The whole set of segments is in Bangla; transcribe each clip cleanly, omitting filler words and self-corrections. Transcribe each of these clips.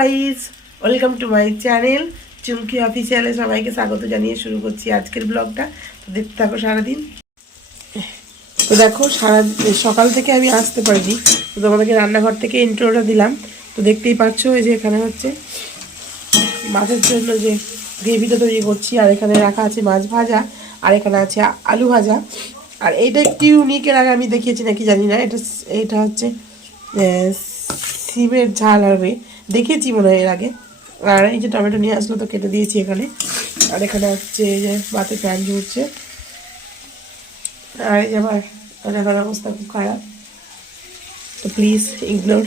Guys, welcome to my channel Chumki অফিসিয়ালে সবাইকে স্বাগত জানিয়ে শুরু করছি আজকের ব্লগটা। তো দেখতে থাকো সারাদিন। তো দেখো সকাল থেকে আমি আসতে পারিনি, তো তোমাদেরকে রান্নাঘর থেকে ইন্ট্রোটা দিলাম। তো দেখতেই পাচ্ছ এই যে এখানে হচ্ছে মাছের জন্য যে গ্রেভিটা তৈরি করছি, আর এখানে রাখা আছে মাছ ভাজা, আর এখানে আছে আলু ভাজা। আর এইটা একটু ইউনিক, এর আগে আমি দেখিয়েছি নাকি জানি না। এটা হচ্ছে সিমের ঝাল হবে, দেখিয়েছি মনে হয় এর আগে। আর এই যে টমেটো নিয়ে আসলো, তো কেটে দিয়েছি এখানে। আর এখানে হচ্ছে এই যে ভাতে ফ্যান ঝুড়ছে। আর এই যে আমার রাখার অবস্থা খুব খারাপ, তো প্লিজ ইগনোর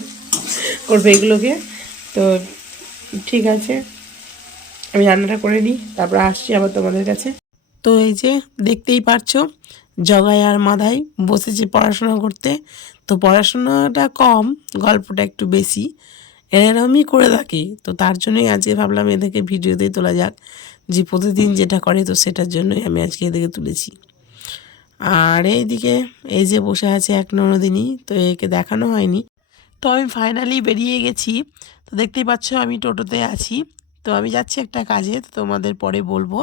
করবে এগুলোকে। তো ঠিক আছে, আমি রান্নাটা করে নিই, তারপর আসছি আবার তোমাদের কাছে। তো এই যে দেখতেই পারছো, জগাই আর মাদাই বসেছে পড়াশোনা করতে। তো পড়াশোনাটা কম, গল্পটা একটু বেশি, এরকমই করে থাকি। তো তার জন্যই আজকে ভাবলাম এদেরকে ভিডিওতেই তোলা যাক, যে প্রতিদিন যেটা করে, তো সেটার জন্যই আমি আজকে এদেরকে তুলেছি। আর এইদিকে এই যে বসে আছে এক ননদিনী, তো একে দেখানো হয়নি। তো আমি ফাইনালি বেরিয়ে গেছি। তো দেখতেই পাচ্ছ আমি টোটোতে আছি। তো আমি যাচ্ছি একটা কাজে, তো তোমাদের পরে বলবো।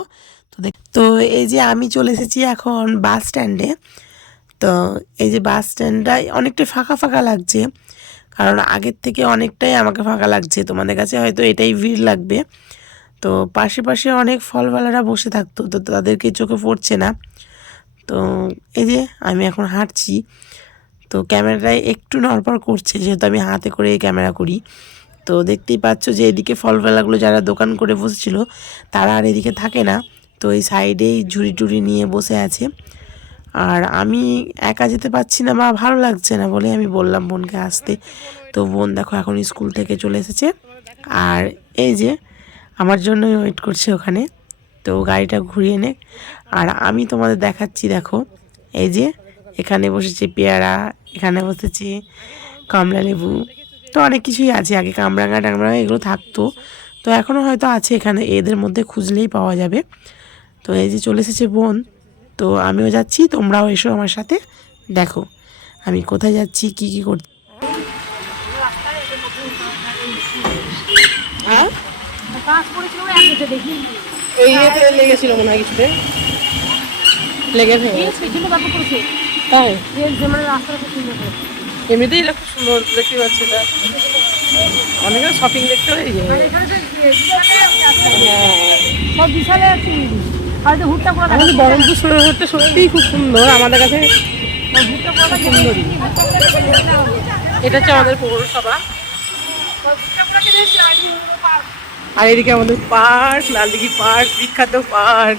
তো এই যে আমি চলে এসেছি এখন বাস স্ট্যান্ডে। তো এই যে বাস স্ট্যান্ডটা অনেকটা ফাঁকা ফাঁকা লাগছে, কারণ আগের থেকে অনেকটাই আমাকে ফাঁকা লাগছে। তোমাদের কাছে হয়তো এটাই ভিড় লাগবে। তো পাশে পাশে অনেক ফলওয়ালারা বসে থাকতো, তো তাদেরকে চোখে পড়ছে না। তো এই যে আমি এখন হাঁটছি, তো ক্যামেরাটায় একটু নড়বড় করছে, যেহেতু আমি হাতে করে ক্যামেরা করি। তো দেখতেই পাচ্ছ যে এদিকে ফলওয়ালাগুলো যারা দোকান করে বসেছিল, তারা আর এদিকে থাকে না। তো এই সাইডেই ঝুড়ি টুড়ি নিয়ে বসে আছে। আর আমি একা যেতে পারছি না বা ভালো লাগছে না বলে আমি বললাম বোনকে আসতে। তো বোন দেখো এখন স্কুল থেকে চলে এসেছে, আর এই যে আমার জন্যই ওয়েট করছে ওখানে। তো গাড়িটা ঘুরিয়ে নে, আর আমি তোমাদের দেখাচ্ছি। দেখো এই যে এখানে বসেছে পেয়ারা, এখানে বসেছে কমলা লেবু, তো অনেক কিছুই আছে। আগে কামরাঙা টামরাঙা এগুলো থাকতো, তো এখনও হয়তো আছে এখানে, এদের মধ্যে খুঁজলেই পাওয়া যাবে। তো এই যে চলে এসেছে বোন, তো আমিও যাচ্ছি, তোমরাও এসো আমার সাথে। দেখো আমি কোথায় যাচ্ছি, কি কি করছি। হ্যাঁ ওই ইয়েতে লেগেছিল মনে হয়, কিছুতে লেগে ভেঙে তাই। এমনিতেই এটা খুব সুন্দর দেখতে পাচ্ছি, এটা অনেক শপিং দেখতে হয়। আমাদের বহরমপুর শহরটা সত্যিই খুব সুন্দর, আমাদের কাছে সুন্দরই। এটা হচ্ছে আমাদের পৌরসভা, আর এদিকে আমাদের পার্ক, লালদিঘি পার্ক, বিখ্যাত পার্ক।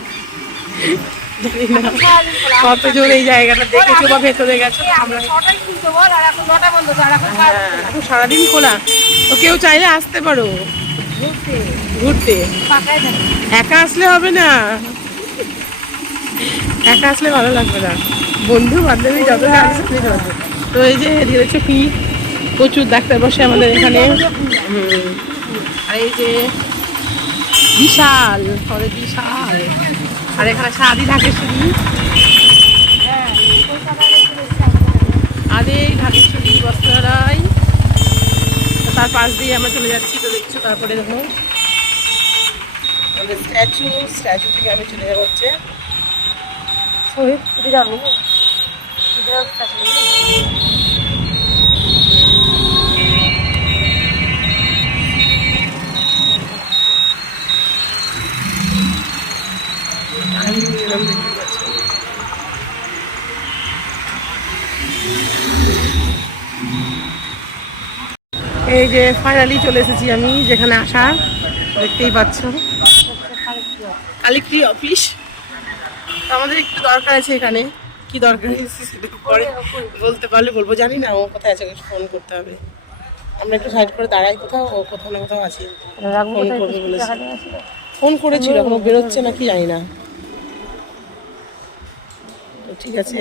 জানি না কতজন এই জায়গাটা দেখেছো বা ভেতরে গেছো। এখন সারাদিন খোলা, তো কেউ চাইলে আসতে পারো ঘুরতে। একা আসলে হবে না, একা আসলে ভালো লাগবে না, বন্ধু বান্ধবী যত আসলে হবে। তো এই যে এদিকে কি প্রচুর ডাক্তার বসে আমাদের এখানে। আর এই যে বিশাল, বিশাল। আর এখানে সাদি ঢাকেশ্বরী, আদে ঢাকেশ্বরী বস্ত্রালয়। তার পাশ দিয়ে আমরা চলে যাচ্ছি। তো দেখছো তারপরে দেখো আমাদের স্ট্যাচু থেকে আমি চলে যাবো হচ্ছে শহীদ যাবো। এই যে ফাইনালি চলে এসেছি আমি যেখানে আসা, দেখতেই পাচ্ছ কালেক্টরি অফিস। আমাদের একটু দরকার আছে এখানে, কি দরকার পরে বলতে পারলে বলবো, জানি না ও কোথায় আছে, ফোন করতে হবে। আমরা একটু সাইড করে দাঁড়াই কোথাও, ও কোথাও না কোথাও আছি, ফোন করবে বলেছে। ফোন করেছিল, এখনো বেরোচ্ছে না কি জানি না। তো ঠিক আছে,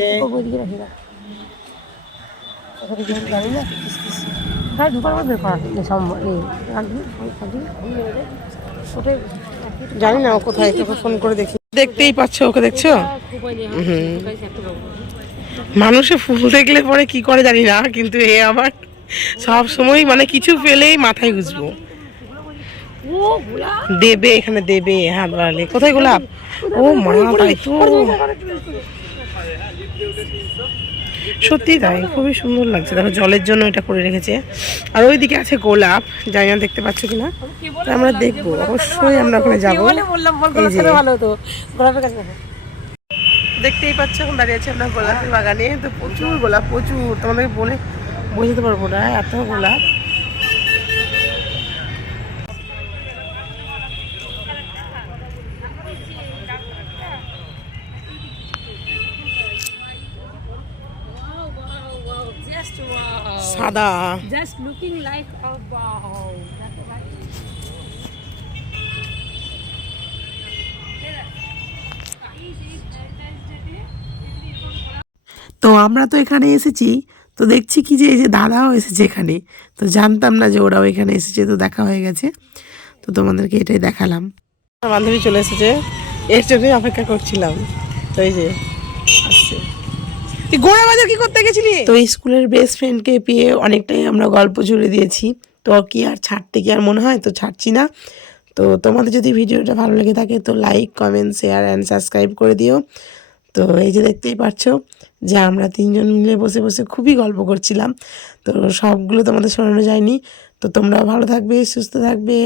জানি না ও কোথায়, তোকে ফোন করে দেখি। দেখতেই পাচ্ছ ওকে, দেখছো? মানুষে ফুল দেখলে পরে কি করে জানি না, কিন্তু এ আবার সব সময় মানে কিছু পেলেই মাথায় গুজবো। দেবে, এখানে দেবে হাত বাড়ালে। কোথায় গোলাপ? ও মা, তাই তো, সত্যি তাই, খুবই সুন্দর লাগছে। দেখো জলের জন্য এটা করে রেখেছে। আর ওইদিকে আছে গোলাপ, জানি না দেখতে পাচ্ছ কিনা, আমরা দেখবো অবশ্যই, আমরা ওখানে যাবো। দেখতেই পাচ্ছ এখন দাঁড়িয়ে আছে আমরা গোলাপের বাগানে। তো প্রচুর গোলাপ, প্রচুর, তোমাদেরকে বলে বোঝাতে পারবো না, এত গোলাপ। সাদা, Just looking like a wow. তো আমরা তো এখানে এসেছি, তো দেখছি কি যে এই যে দাদাও এসেছে এখানে। তো জানতাম না যে ওরাও এখানে এসেছে, তো দেখা হয়ে গেছে। তো তোমাদেরকে এটাই দেখালাম। আমার বান্ধবী চলে এসেছে, এর জন্যই অপেক্ষা করছিলাম। তো এই যে আসছে। তুই গোড়া বাজার কি করতে গেছিলি? তো স্কুলের বেস্ট ফ্রেন্ডকে পেয়ে অনেকটাই আমরা গল্প জুড়ে দিয়েছি। তো কি আর ছাড়তে কি আর মনে হয়, তো ছাড়ছি না। তো তোমাদের যদি ভিডিওটা ভালো লেগে থাকে তো like, comment, share and subscribe করে দিও। তো এই যে দেখতেই পাচ্ছ যে আমরা তিনজন মিলে বসে বসে খুবই গল্প করছিলাম। তো সবগুলো তোমাদের শোনানো যায়নি। তো তোমরাও ভালো থাকবে, সুস্থ থাকবে।